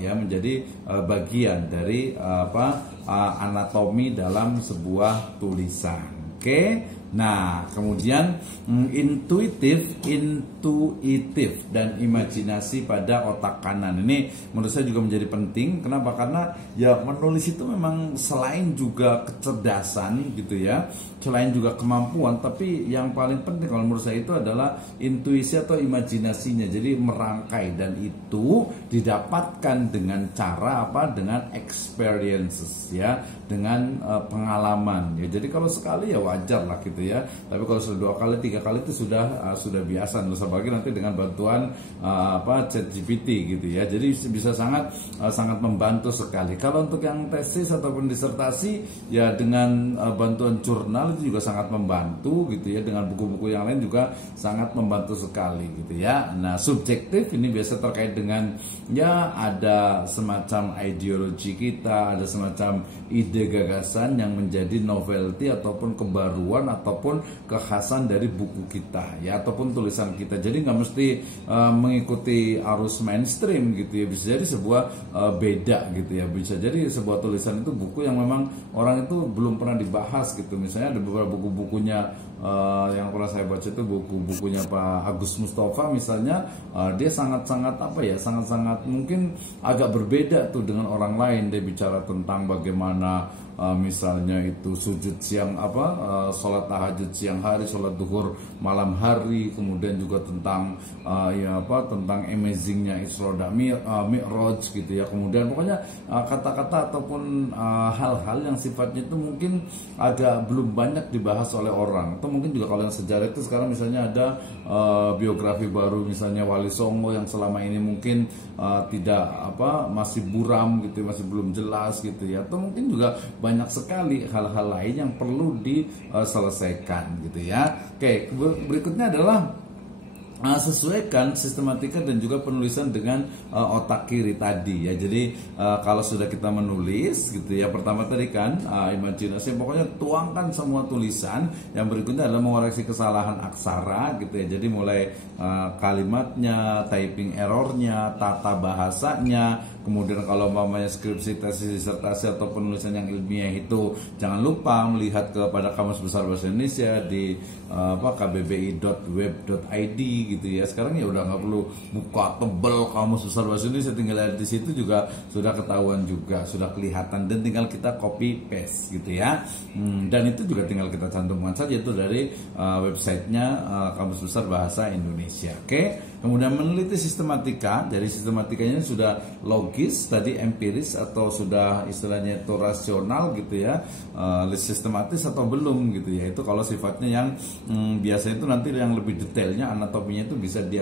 ya, menjadi bagian dari anatomi dalam sebuah tulisan. Oke. Nah, kemudian intuitif dan imajinasi pada otak kanan. Ini menurut saya juga menjadi penting. Kenapa? Karena ya menulis itu memang selain juga kecerdasan gitu ya, selain juga kemampuan, tapi yang paling penting kalau menurut saya itu adalah intuisi atau imajinasinya. Jadi merangkai, dan itu didapatkan dengan cara apa? Dengan experiences ya, dengan pengalaman ya. Jadi kalau sekali ya wajar lah gitu ya. Tapi kalau sudah 2 kali, 3 kali itu sudah biasa. Nggak usah lagi nanti dengan bantuan ChatGPT gitu ya. Jadi bisa sangat membantu sekali. Kalau untuk yang tesis ataupun disertasi ya dengan bantuan jurnal itu juga sangat membantu gitu ya. Dengan buku-buku yang lain juga sangat membantu sekali gitu ya. Nah, subjektif ini biasa terkait dengan ya ada semacam ideologi kita, ada semacam ide gagasan yang menjadi novelty ataupun kebaruan ataupun kekhasan dari buku kita ya, ataupun tulisan kita. Jadi nggak mesti mengikuti arus mainstream gitu ya. Bisa jadi sebuah beda gitu ya. Bisa jadi sebuah tulisan itu buku yang memang orang itu belum pernah dibahas gitu. Misalnya ada beberapa buku-bukunya yang pernah saya baca itu buku-bukunya Pak Agus Mustafa misalnya, dia sangat-sangat sangat-sangat mungkin agak berbeda tuh dengan orang lain. Dia bicara tentang bagaimana misalnya itu sujud siang sholat tahajud siang hari, sholat duhur malam hari, kemudian juga tentang tentang amazingnya Isra dan Mi'raj gitu ya. Kemudian pokoknya kata-kata ataupun hal-hal yang sifatnya itu mungkin agak belum banyak dibahas oleh orang. Atau mungkin juga kalau yang sejarah itu sekarang misalnya ada biografi baru misalnya Wali Songo yang selama ini mungkin masih buram gitu, masih belum jelas gitu ya. Atau mungkin juga banyak sekali hal-hal lain yang perlu diselesaikan gitu ya. Oke, berikutnya adalah sesuaikan sistematika dan juga penulisan dengan otak kiri tadi ya. Jadi kalau sudah kita menulis gitu ya, pertama tadi kan imajinasi, pokoknya tuangkan semua tulisan. Yang berikutnya adalah mengoreksi kesalahan aksara gitu ya. Jadi mulai kalimatnya, typing errornya, tata bahasanya. Kemudian kalau umpamanya skripsi, tesis, disertasi atau penulisan yang ilmiah itu jangan lupa melihat kepada Kamus Besar Bahasa Indonesia di kbbi.web.id gitu ya. Sekarang ya udah nggak perlu buka tebel Kamus Besar Bahasa Indonesia, tinggal lihat di situ juga sudah ketahuan juga, sudah kelihatan, dan tinggal kita copy paste gitu ya. Dan itu juga tinggal kita cantumkan saja itu dari websitenya Kamus Besar Bahasa Indonesia. Oke. Kemudian meneliti sistematika. Dari sistematikanya sudah logis, tadi empiris, atau sudah istilahnya itu rasional gitu ya, sistematis atau belum gitu ya. Itu kalau sifatnya yang biasanya itu nanti yang lebih detailnya anatominya itu bisa di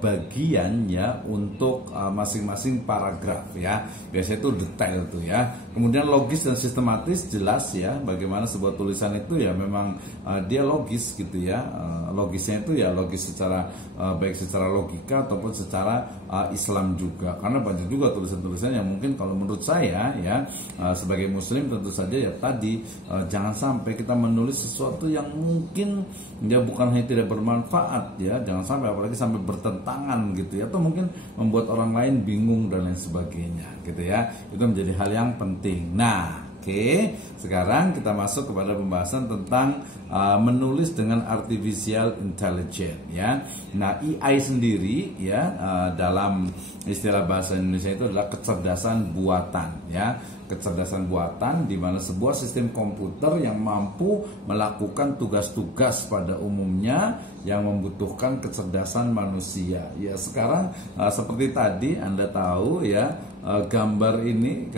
bagian ya untuk masing-masing paragraf ya. Biasanya itu detail tuh ya. Kemudian logis dan sistematis, jelas ya bagaimana sebuah tulisan itu ya memang dia logis gitu ya. Logisnya itu ya logis secara baik secara logika ataupun secara Islam juga. Karena banyak juga tulisan-tulisan yang mungkin kalau menurut saya ya sebagai muslim tentu saja ya tadi jangan sampai kita menulis sesuatu yang mungkin ya bukan hanya tidak bermanfaat ya, jangan sampai apalagi sampai bertentangan gitu ya, atau mungkin membuat orang lain bingung dan lain sebagainya gitu ya. Itu menjadi hal yang penting. Nah, oke, sekarang kita masuk kepada pembahasan tentang menulis dengan artificial intelligence ya. Nah, AI sendiri ya dalam istilah bahasa Indonesia itu adalah kecerdasan buatan ya. Kecerdasan buatan di mana sebuah sistem komputer yang mampu melakukan tugas-tugas pada umumnya yang membutuhkan kecerdasan manusia. Ya, sekarang seperti tadi Anda tahu ya, gambar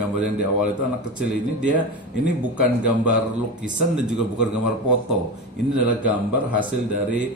yang di awal itu anak kecil ini bukan gambar lukisan dan juga bukan gambar foto. Ini adalah gambar hasil dari